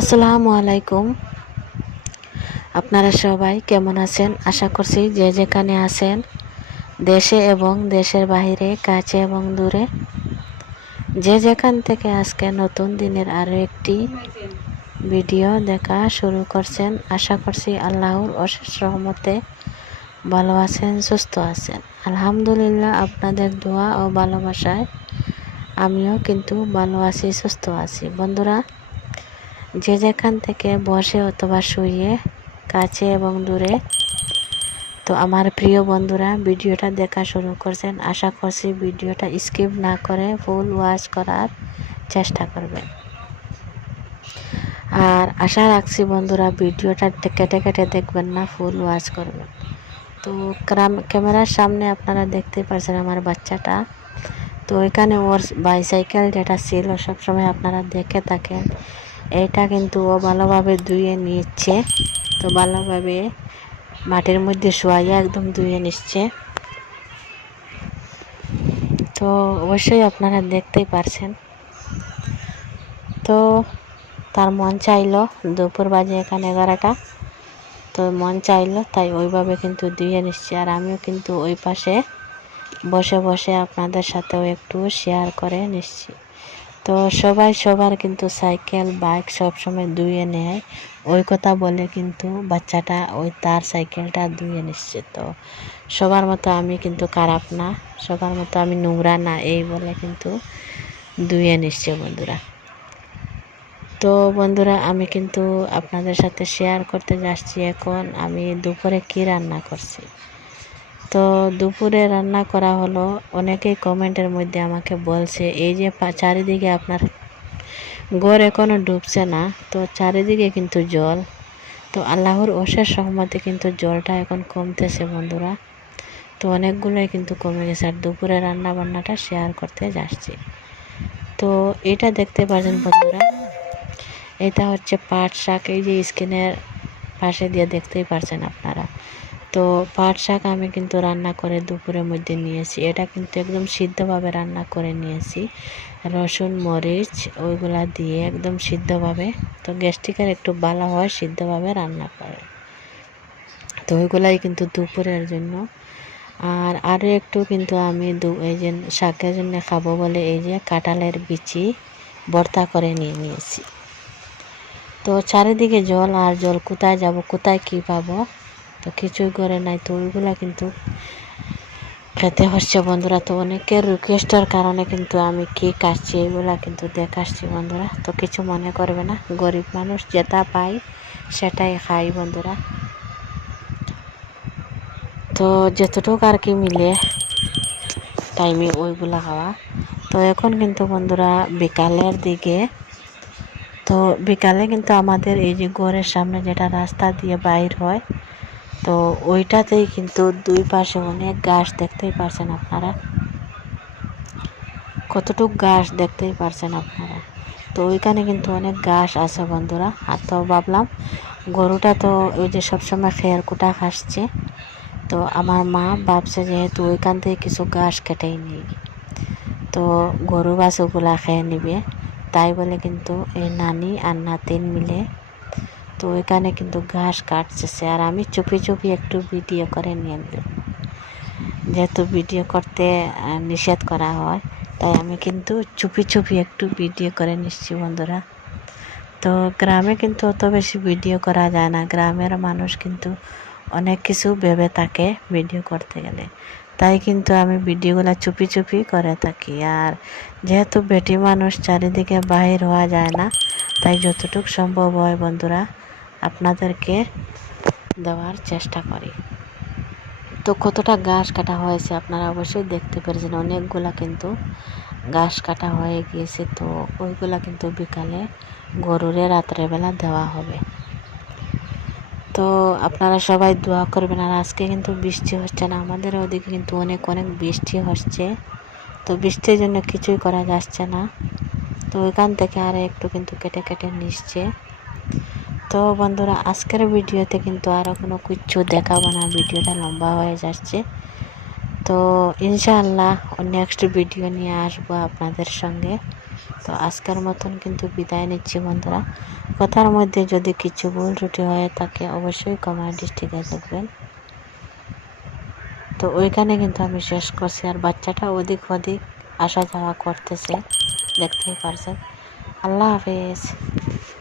আসসালামু আলাইকুম। আপনারা সবাই কেমন আছেন? আশা করছি যে যেখানে আছেন, দেশে এবং দেশের বাইরে কাছে এবং দূরে, যে যেখান থেকে আজকে নতুন দিনের আরও একটি ভিডিও দেখা শুরু করছেন, আশা করছি আল্লাহর অশেষ রহমতে ভালো আছেন, সুস্থ আছেন। আলহামদুলিল্লাহ, আপনাদের দোয়া ও ভালোবাসায় আমিও কিন্তু ভালো আছি, সুস্থ আছি। বন্ধুরা যে যেখান থেকে বসে অথবা শুয়ে, কাছে এবং দূরে। তো আমার প্রিয় বন্ধুরা, ভিডিওটা দেখা শুরু করছেন। আশা করছি ভিডিওটা স্কিপ না করে ফুল ওয়াচ করার চেষ্টা করবেন। আর আশা রাখছি বন্ধুরা, ভিডিওটা কেটে কেটে দেখবেন না, ফুল ওয়াচ করবেন। তো ক্রাম ক্যামেরার সামনে আপনারা দেখতে পাচ্ছেন আমার বাচ্চাটা। তো এখানে ওর বাইসাইকেল যেটা ছিল, সবসময় আপনারা দেখে থাকেন। এটা কিন্তু ও ভালোভাবে ধুয়ে নিচ্ছে। তো ভালোভাবে মাটির মধ্যে শোয়াইয়া একদম ধুয়ে নিচ্ছে। তো অবশ্যই আপনারা দেখতেই পারছেন। তো তার মন চাইলো দুপুর বাজে এখানে এগারোটা। তো মন চাইলো তাই ওইভাবে কিন্তু ধুয়ে নিচ্ছে। আর আমিও কিন্তু ওই পাশে বসে বসে আপনাদের সাথেও একটু শেয়ার করে নিচ্ছি। তো সবাই সবার কিন্তু সাইকেল, বাইক সবসময় ধুয়ে নেয়। ওই কথা বলে কিন্তু বাচ্চাটা ওই তার সাইকেলটা ধুয়ে নিচ্ছে। তো সবার মতো আমি কিন্তু খারাপ না, সবার মতো আমি নোংরা না, এই বলে কিন্তু ধুয়ে নিচ্ছে বন্ধুরা। তো বন্ধুরা, আমি কিন্তু আপনাদের সাথে শেয়ার করতে যাচ্ছি এখন। আমি দুপুরে কি রান্না করছি? তো দুপুরে রান্না করা হলো। অনেকেই কমেন্টের মধ্যে আমাকে বলছে, এই যে চারিদিকে আপনার গড় এখনও ডুবছে না, তো চারিদিকে কিন্তু জল। তো আল্লাহর অশেষ সহমতে কিন্তু জলটা এখন কমতেছে বন্ধুরা। তো অনেকগুলোই কিন্তু কমে গেছে। আর দুপুরে রান্না বান্নাটা শেয়ার করতে যাচ্ছি। তো এটা দেখতে পাচ্ছেন বন্ধুরা। এটা হচ্ছে পাট শাক। এই যে স্কিনের পাশে দিয়ে দেখতেই পারছেন আপনারা। তো পাট শাক আমি কিন্তু রান্না করে দুপুরের মধ্যে নিয়েছি। এটা কিন্তু একদম সিদ্ধভাবে রান্না করে নিয়েছি। রসুন, মরিচ, ওইগুলা দিয়ে একদম সিদ্ধভাবে, তো গ্যাস্ট্রিকের একটু ভালো হয়, সিদ্ধভাবে রান্না করে। তো ওইগুলাই কিন্তু দুপুরের জন্য। আর আরও একটু কিন্তু আমি দু, এই যে শাকের জন্য খাব বলে এই যে কাঁঠালের বিচি ভর্তা করে নিয়ে নিয়েছি। তো চারিদিকে জল আর জল কোথায় যাব, কোথায় কি পাবো? তো কিছুই করে নাই তো ওইগুলা কিন্তু খেতে হচ্ছে বন্ধুরা। তো অনেকের রিকোয়েস্টের কারণে কিন্তু আমি কি কাটছি এগুলা কিন্তু দেখাচ্ছি বন্ধুরা। তো কিছু মনে করবে না, গরিব মানুষ যেটা পাই সেটাই খাই বন্ধুরা। তো যতটুকু আর কি মিলে টাইমে ওইগুলা খাওয়া। তো এখন কিন্তু বন্ধুরা বিকালের দিকে, তো বিকালে কিন্তু আমাদের এই যে ঘরের সামনে যেটা রাস্তা দিয়ে বাইর হয় তো ওইটাতেই কিন্তু দুই পাশে অনেক গাছ দেখতেই পারছেন আপনারা। কতটুক গাছ দেখতেই পারছেন আপনারা। তো ওইখানে কিন্তু অনেক গাছ আছে বন্ধুরা। আর তো ভাবলাম গরুটা তো ওই যে সবসময় ফের কুটা খাসছে। তো আমার মা ভাবছে যেহেতু ওইখান থেকে কিছু গাছ কেটেই নিই। তো গরু বাছুগুলা খেয়ে নিবে। তাই বলে কিন্তু এই নানি আর নাতিন মিলে তো এখানে কিন্তু ঘাস কাটছে আর আমি চুপি চুপি একটু ভিডিও করে নিয়ে নিলাম যেহেতু ভিডিও করতে নিষেধ করা হয়, তাই আমি কিন্তু চুপি চুপি একটু ভিডিও করে নিচ্ছি বন্ধুরা। তো গ্রামে কিন্তু অত বেশি ভিডিও করা যায় না। গ্রামের মানুষ কিন্তু অনেক কিছু ভেবে থাকে ভিডিও করতে গেলে। তাই কিন্তু আমি ভিডিওগুলো চুপি চুপি করে থাকি। আর যেহেতু বেটি মানুষ চারিদিকে বাহির হওয়া যায় না, তাই যতটুকু সম্ভব হয় বন্ধুরা আপনাদেরকে দেওয়ার চেষ্টা করি। তো কতটা ঘাস কাটা হয়েছে আপনারা অবশ্যই দেখতে পেরেছেন। অনেকগুলা কিন্তু ঘাস কাটা হয়ে গিয়েছে। তো ওইগুলা কিন্তু বিকালে গরুরে রাত্রেবেলা দেওয়া হবে। তো আপনারা সবাই দোয়া করবেন। আর আজকে কিন্তু বৃষ্টি হচ্ছে না। আমাদের ওদিকে কিন্তু অনেক অনেক বৃষ্টি হচ্ছে। তো বৃষ্টির জন্য কিছুই করা যাচ্ছে না। তো ওইখান থেকে আর একটু কিন্তু কেটে কেটে নিচ্ছে। তো বন্ধুরা, আজকের ভিডিওতে কিন্তু আরও কোনো কিচ্ছু দেখাবো না। ভিডিওটা লম্বা হয়ে যাচ্ছে। তো ইনশাআল্লাহ নেক্সট ভিডিও নিয়ে আসব আপনাদের সঙ্গে। তো আজকের মতন কিন্তু বিদায় নিচ্ছি বন্ধুরা। কথার মধ্যে যদি কিছু ভুল ত্রুটি হয়ে থাকে অবশ্যই কমার দৃষ্টিতে দেখবেন। তো ওইখানে কিন্তু আমি শেষ করছি। আর বাচ্চাটা ওদিক ওদিক আসা যাওয়া করতেছে, দেখতেই পারছেন। আল্লাহ হাফেজ।